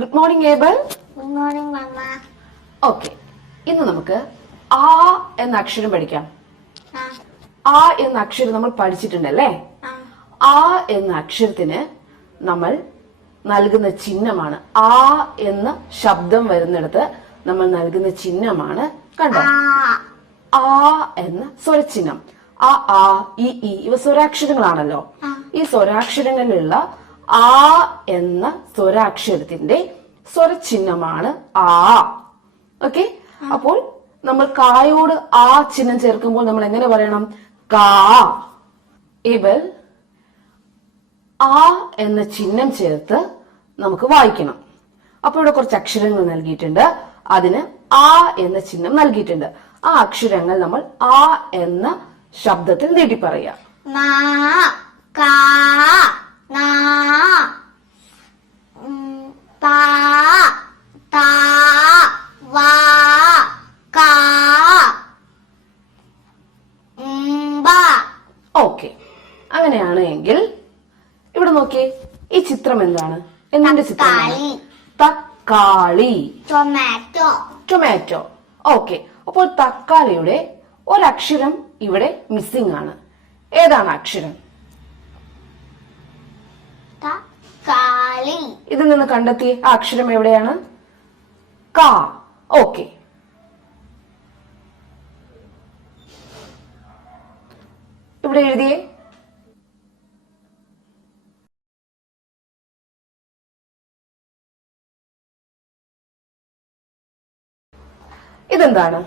Good morning Abel. Good morning mamma. Okay, ഇന്ന് നമുക്ക് ആ എന്ന അക്ഷരം പഠിക്കാം. ആ എന്ന അക്ഷരം നമ്മൾ പഠിച്ചിട്ടുണ്ടല്ലേ? ആ എന്ന അക്ഷരത്തിന് നമ്മൾ നൽകുന്ന ചിഹ്നമാണ്. ആ എന്ന ശബ്ദം വരുന്നിടത്ത് നമ്മൾ നൽകുന്ന ചിഹ്നമാണ്, കണ്ടോ, ആ എന്ന സ്വരചിഹ്നം. ആ ആ ഇ ഈ ഇവ സ്വരാക്ഷരങ്ങളാണല്ലോ. ഈ സ്വരാക്ഷരങ്ങളിലുള്ള ആ എന്ന സ്വരാക്ഷരത്തിന്റെ സ്വരചിഹ്നമാണ് ആ. ഓക്കെ, അപ്പോൾ നമ്മൾ കായോട് ആ ചിഹ്നം ചേർക്കുമ്പോൾ നമ്മൾ എങ്ങനെ പറയണം? കാ. ഇവൽ ആ എന്ന ചിഹ്നം ചേർത്ത് നമുക്ക് വായിക്കണം. അപ്പോൾ ഇവിടെ കുറച്ച് അക്ഷരങ്ങൾ നൽകിയിട്ടുണ്ട്, അതിന് ആ എന്ന ചിഹ്നം നൽകിയിട്ടുണ്ട്. ആ അക്ഷരങ്ങൾ നമ്മൾ ആ എന്ന ശബ്ദത്തിൽ നീട്ടി പറയാം. ഓക്കെ, അങ്ങനെയാണ് എങ്കിൽ ഇവിടെ നോക്കിയേ, ഈ ചിത്രം എന്താണ്? എന്തിന്റെ ചിത്രമാണ്? തക്കാളി. ടൊമാറ്റോ. ഓക്കെ, അപ്പോൾ തക്കാളിയുടെ ഒരക്ഷരം ഇവിടെ മിസ്സിംഗ് ആണ്. ഏതാണ് അക്ഷരം? ഇതിൽ നിന്ന് കണ്ടെത്തി ആ അക്ഷരം എവിടെയാണ്? കാ. ഓക്കെ, ഇവിടെ എഴുതിയേ. ഇതെന്താണ്?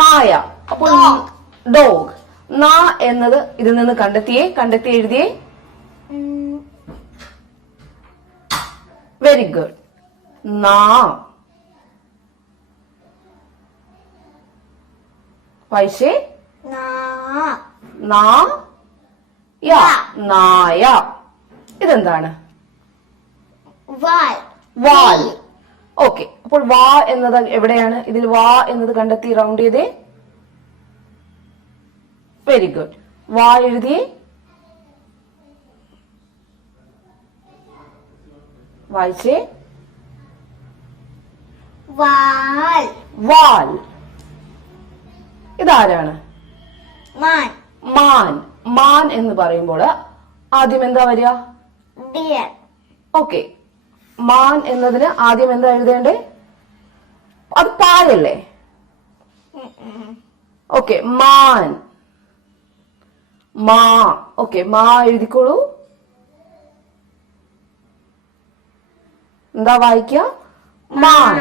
നായ. അപ്പോൾ ഡോഗ്. നാ എന്നത് ഇതിൽ നിന്ന് കണ്ടെത്തി എഴുതിയേ. Very good. നാ. വായിച്ചേ. നായ. ഇതെന്താണ്? വാൽ. ഓക്കെ, അപ്പോൾ വാ എന്നത് എവിടെയാണ്? ഇതിൽ വാ എന്നത് കണ്ടെത്തി റൗണ്ട് ചെയ്തേ. Very good. വാ എഴുതിയേ. വായിച്ചേ. വാൽ. ഇതാരാണ്? മാൻ. മാൻ എന്ന് പറയുമ്പോൾ ആദ്യം എന്താ വരിക? ഓക്കെ, മാൻ എന്നതിന് ആദ്യം എന്താ എഴുതേണ്ടേ? അത് പായല്ലേ? ഓക്കെ, മാൻ. മാ. ഓക്കെ, മാ എഴുതിക്കോളൂ. എന്താ വായിക്കുക? മാൻ.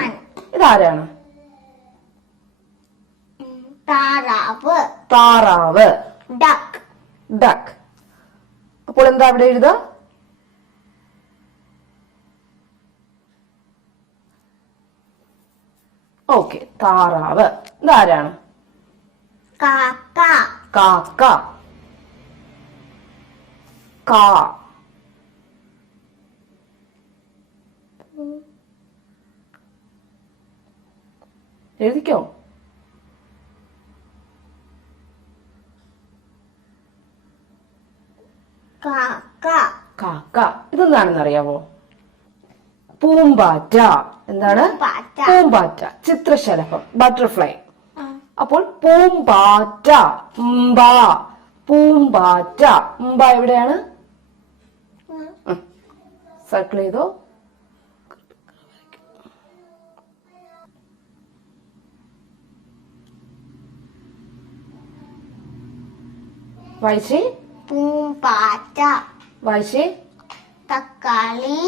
ഇതാരാണ്? താറാവ്. ഡക്ക്. അപ്പോൾ എന്താ അവിടെ എഴുതുക? ഓക്കെ, താറാവ്. ഇതാരാണ്? കാക്ക. കാ. എഴുതിക്കോ. കാക്ക. ഇതെന്താണെന്ന് അറിയാമോ? പൂമ്പാറ്റ. എന്താണ്? പൂമ്പാറ്റ. ചിത്രശലഭം, ബട്ടർഫ്ലൈ. അപ്പോൾ പൂമ്പാറ്റ. പൂമ്പാറ്റ. എവിടെയാണ്? സർക്കിൾ ചെയ്തോ. വായിച്ചേ. പൂമ്പാറ്റ. വായിച്ചേ. തക്കാളി.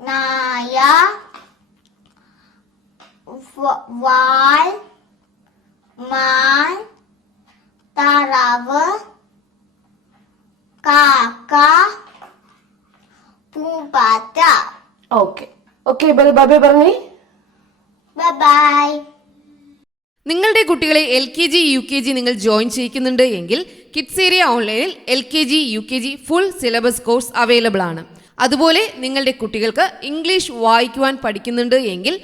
നായ. വാൽ. മാൻ. താറാവ്. കാക്ക. പൂമ്പാറ്റ. ഓക്കെ. ബൈ പറഞ്ഞേ. ബൈ. നിങ്ങളുടെ കുട്ടികളെ LKG UKG നിങ്ങൾ ജോയിൻ ചെയ്യിക്കുന്നുണ്ട് എങ്കിൽ കിഡ്സ് ഏരിയ ഓൺലൈനിൽ LKG UKG full syllabus course available ആണ്. അതുപോലെ നിങ്ങളുടെ കുട്ടികൾക്ക് ഇംഗ്ലീഷ് വായിക്കുവാൻ പഠിക്കുന്നുണ്ട് എങ്കിൽ,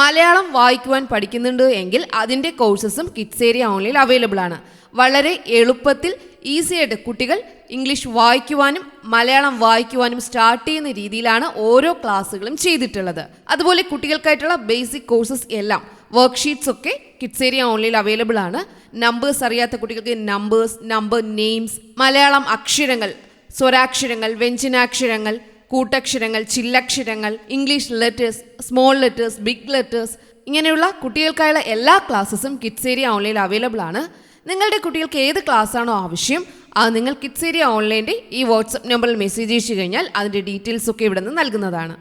മലയാളം വായിക്കുവാൻ പഠിക്കുന്നുണ്ട് എങ്കിൽ അതിൻ്റെ കോഴ്സസും കിഡ്സ് ഏരിയ ഓൺലൈനിൽ അവൈലബിൾ ആണ്. വളരെ എളുപ്പത്തിൽ ഈസിയായിട്ട് കുട്ടികൾ ഇംഗ്ലീഷ് വായിക്കുവാനും മലയാളം വായിക്കുവാനും സ്റ്റാർട്ട് ചെയ്യുന്ന രീതിയിലാണ് ഓരോ ക്ലാസ്സുകളും ചെയ്തിട്ടുള്ളത്. അതുപോലെ കുട്ടികൾക്കായിട്ടുള്ള ബേസിക് കോഴ്സസ് എല്ലാം വർക്ക്ഷീറ്റ്സ് ഒക്കെ കിഡ്സേരിയ ഓൺലൈനിൽ അവൈലബിൾ ആണ്. നമ്പേഴ്സ് അറിയാത്ത കുട്ടികൾക്ക് നമ്പേഴ്സ്, നമ്പർ നെയിംസ്, മലയാളം അക്ഷരങ്ങൾ, സ്വരാക്ഷരങ്ങൾ, വ്യഞ്ജനാക്ഷരങ്ങൾ, കൂട്ടക്ഷരങ്ങൾ, ചില്ലക്ഷരങ്ങൾ, English letters, small letters, big letters, ഇങ്ങനെയുള്ള കുട്ടികൾക്കായുള്ള എല്ലാ ക്ലാസ്സസും കിഡ്സേരിയ ഓൺലൈനിൽ അവൈലബിൾ ആണ്. നിങ്ങളുടെ കുട്ടികൾക്ക് ഏത് ക്ലാസ്സാണോ ആവശ്യം അത് നിങ്ങൾ കിഡ്സേരിയ ഓൺലൈൻ്റെ ഈ വാട്സപ്പ് നമ്പറിൽ മെസ്സേജ് അയച്ചു കഴിഞ്ഞാൽ അതിൻ്റെ ഡീറ്റെയിൽസ് ഒക്കെ ഇവിടെ നിന്ന് നൽകുന്നതാണ്.